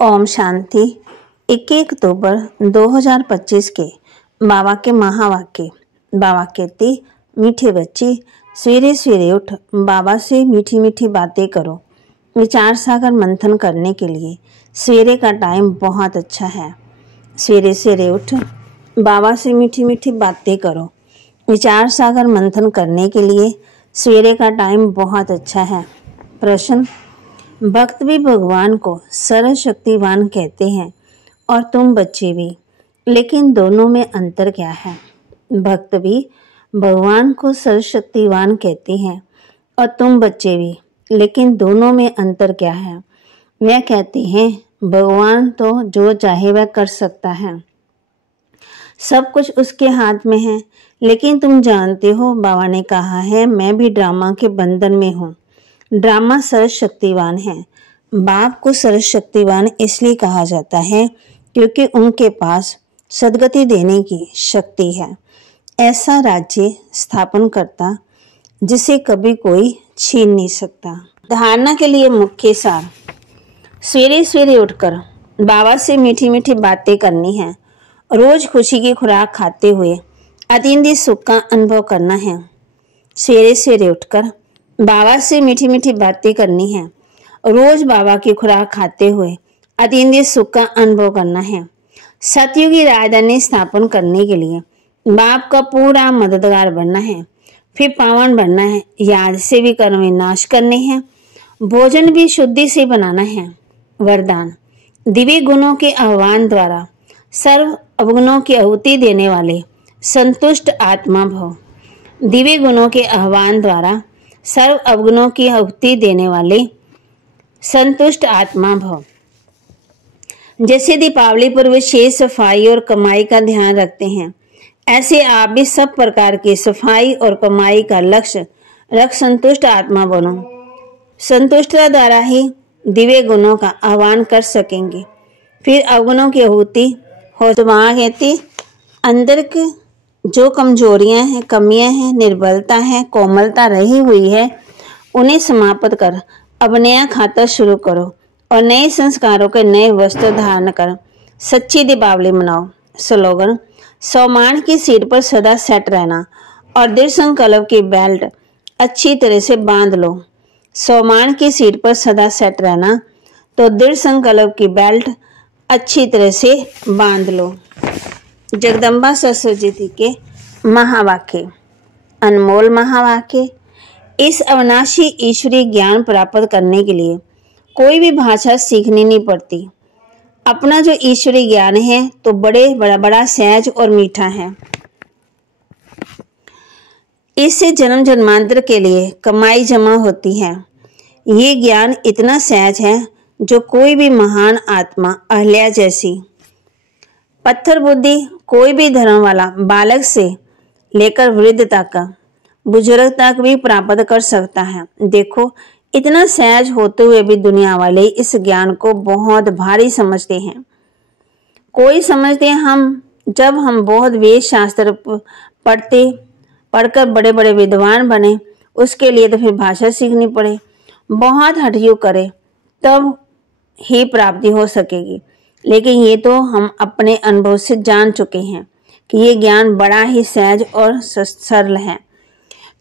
ओम शांति। 21 अक्टूबर 2025 के बाबा के महावाक्य। बाबा कहते, मीठे बच्चे सवेरे सवेरे उठ बाबा से मीठी मीठी बातें करो। विचार सागर मंथन करने के लिए सवेरे का टाइम बहुत अच्छा है। सवेरे सवेरे उठ बाबा से मीठी मीठी बातें करो। विचार सागर मंथन करने के लिए सवेरे का टाइम बहुत अच्छा है। प्रश्न, भक्त भी भगवान को सर्वशक्तिवान कहते हैं और तुम बच्चे भी, लेकिन दोनों में अंतर क्या है? भक्त भी भगवान को सर्वशक्तिवान कहते हैं और तुम बच्चे भी, लेकिन दोनों में अंतर क्या है? वह कहते हैं भगवान तो जो चाहे वह कर सकता है, सब कुछ उसके हाथ में है, लेकिन तुम जानते हो बाबा ने कहा है मैं भी ड्रामा के बंधन में हूँ। ड्रामा सर्वशक्तिवान है। बाप को सर्वशक्तिवान इसलिए कहा जाता है क्योंकि उनके पास सद्गति देने की शक्ति है। ऐसा राज्य स्थापन करता जिसे कभी कोई छीन नहीं सकता। धारणा के लिए मुख्य सार, सवेरे सवेरे उठकर बाबा से मीठी मीठी बातें करनी है। रोज खुशी की खुराक खाते हुए अतीन्द्रिय सुख का अनुभव करना है। सवेरे सवेरे उठकर बाबा से मीठी मीठी बातें करनी है। रोज बाबा की खुराक खाते हुए अतीन्द्रिय सुख का अनुभव करना है। सतयुगी राजधानी स्थापन करने के लिए बाप का पूरा मददगार बनना है। फिर पावन बनना है। याद से भी कर्म विनाश करने हैं। भोजन भी शुद्धि से बनाना है। वरदान, दिव्य गुणों के आह्वान द्वारा सर्व अवगुणों की आहुति देने वाले संतुष्ट आत्मा भव। दिव्य गुणों के आह्वान द्वारा सर्व अवगुणों की आहुति देने वाले संतुष्ट आत्मा भव। जैसे दीपावली पर विशेष सफाई और कमाई का ध्यान रखते हैं, ऐसे आप भी सब प्रकार की सफाई और कमाई का लक्ष्य रख संतुष्ट आत्मा बनो। संतुष्टता द्वारा ही दिव्य गुणों का आह्वान कर सकेंगे। फिर अवगुणों की आहुति हो। तो वहाँ कहती, अंदर के जो कमजोरियां हैं, कमियां हैं, निर्बलता है, कोमलता रही हुई है, उन्हें समाप्त कर अब नया खाता शुरू करो और नए संस्कारों के नए वस्त्र धारण कर सच्ची दीपावली मनाओ। स्लोगन, सम्मान की सीट पर सदा सेट रहना और दृढ़ संकल्प की बेल्ट अच्छी तरह से बांध लो। सम्मान की सीट पर सदा सेट रहना तो दृढ़ संकल्प की बेल्ट अच्छी तरह से बांध लो। जगदम्बा सरस्वती जी के महावाक्य। अनमोल महावाक्य। इस अविनाशी ईश्वरीय ज्ञान प्राप्त करने के लिए कोई भी भाषा सीखनी नहीं पड़ती। अपना जो ईश्वरीय ज्ञान है तो बड़ा सहज और मीठा है। इससे जन्म जन्मांतर के लिए कमाई जमा होती है। ये ज्ञान इतना सहज है जो कोई भी महान आत्मा अहल्या जैसी पत्थर बुद्धि कोई भी धर्म वाला बालक से लेकर वृद्ध तक, बुजुर्ग तक भी प्राप्त कर सकता है। देखो, इतना सहज होते हुए भी दुनिया वाले इस ज्ञान को बहुत भारी समझते हैं। कोई समझते हैं जब हम बहुत वेद शास्त्र पढ़कर बड़े बड़े विद्वान बने, उसके लिए तो फिर भाषा सीखनी पड़े, बहुत हठयोग करे तब ही प्राप्ति हो सकेगी। लेकिन ये तो हम अपने अनुभव से जान चुके हैं कि ये ज्ञान बड़ा ही सहज और सरल है,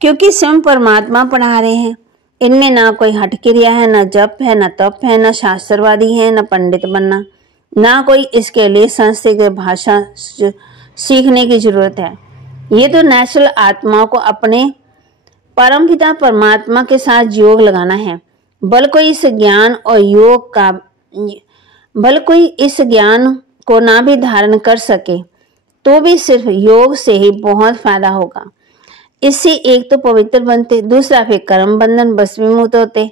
क्योंकि स्वयं परमात्मा पढ़ा रहे हैं। इनमें ना कोई हठ क्रिया है, न जप है, न तप है, न शास्त्रवादी है, न पंडित बनना, ना कोई इसके लिए संस्कृत भाषा सीखने की जरूरत है। ये तो नेचुरल आत्माओं को अपने परमपिता परमात्मा के साथ योग लगाना है। भले कोई इस ज्ञान को ना भी धारण कर सके तो भी सिर्फ योग से ही बहुत फायदा होगा। इससे एक तो पवित्र बनते, दूसरा फिर कर्म बंधन बस विमुक्त होते।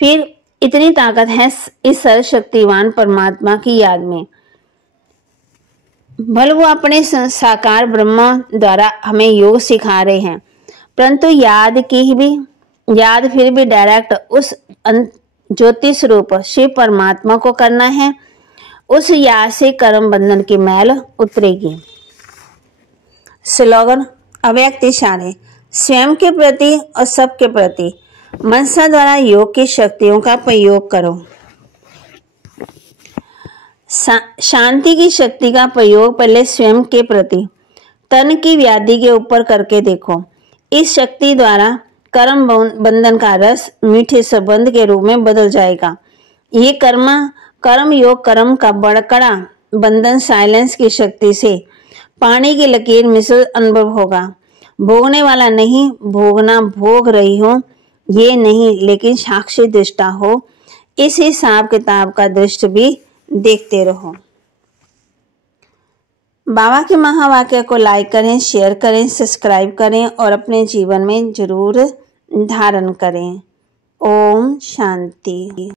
फिर इतनी ताकत है इस सर्वशक्तिवान परमात्मा की याद में। भले वो अपने साकार ब्रह्मा द्वारा हमें योग सिखा रहे हैं, परंतु याद फिर भी डायरेक्ट उस ज्योति स्वरूप शिव परमात्मा को करना है। उस याद से कर्म बंधन की मैल उतरेगी। स्लोगन, अव्यक्त इशारे। स्वयं के प्रति और सबके प्रति मनसा द्वारा योग की शक्तियों का प्रयोग करो। शांति की शक्ति का प्रयोग पहले स्वयं के प्रति, तन की व्याधि के ऊपर करके देखो। इस शक्ति द्वारा कर्म बंधन का रस मीठे संबंध के रूप में बदल जाएगा। ये कर्म योग कर्म का बड़कड़ा बंधन साइलेंस की शक्ति से पानी की लकीर मिसल अनुभव होगा। भोगने वाला नहीं, भोगना भोग रही हो ये नहीं, लेकिन साक्षी दृष्टा हो। इस हिसाब किताब का दृष्टि भी देखते रहो। बाबा के महावाक्य को लाइक करें, शेयर करें, सब्सक्राइब करें और अपने जीवन में जरूर धारण करें। ओम शांति।